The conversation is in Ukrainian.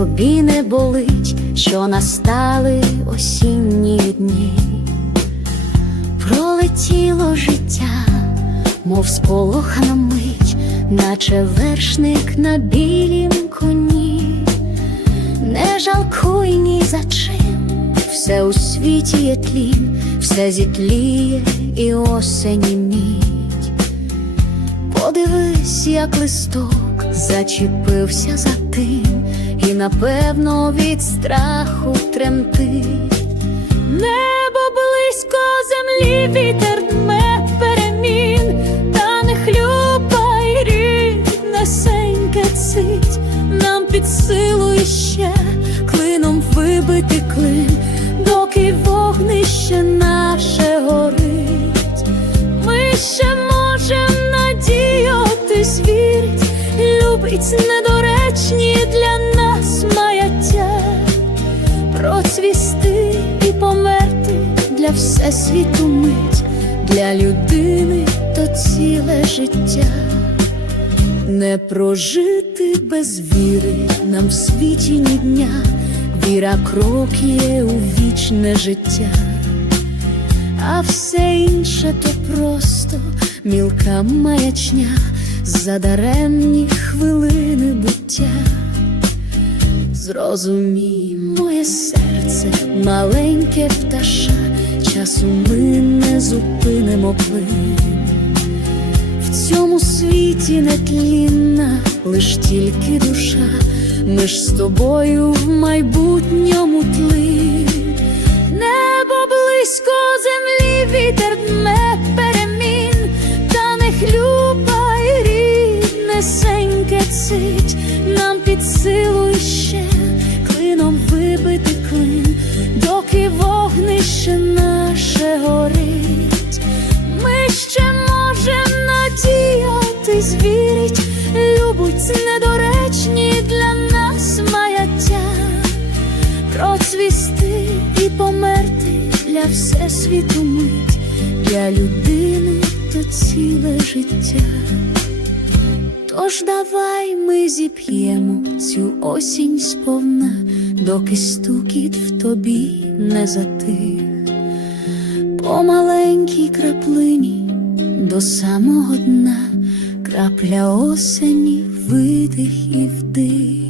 тобі не болить, що настали осінні дні. Пролетіло життя, мов сполохана мить, наче вершник на білім коні. Не жалкуй ні за чим, все у світі є тлін, все зітліє і осені мідь. Подивись, як листок зачепився за тим, і напевно від страху тремтить. Небо близько землі, вітер дме перемін, та не хлюпай ріднесеньке цить, нам під силу іще клином вибити клин, любить недоречні для нас маяття. Процвісти і померти для всесвіту мить, для людини то ціле життя, не прожити без віри нам в світі ні дня, віра крок є у вічне життя, а все інше то просто мілка маячня, задаремні хвилини буття. Зрозумій, моє серце, маленьке пташа, часу ми не зупинимо плин. В цьому світі нетлінна, лиш тільки душа, ми ж з тобою в майбутньому тли. Небо близько землі, вітер силу іще клином вибити клин, доки вогнище наше горить. Ми ще можем надіятись, вірить, любить недоречні для нас маяття процвісти і померти для всесвіту мить, для людини то ціле життя. Тож давай ми зіп'ємо цю осінь сповна, доки стукіт в тобі не затих. По маленькій краплині до самого дна крапля осені видих і вдих.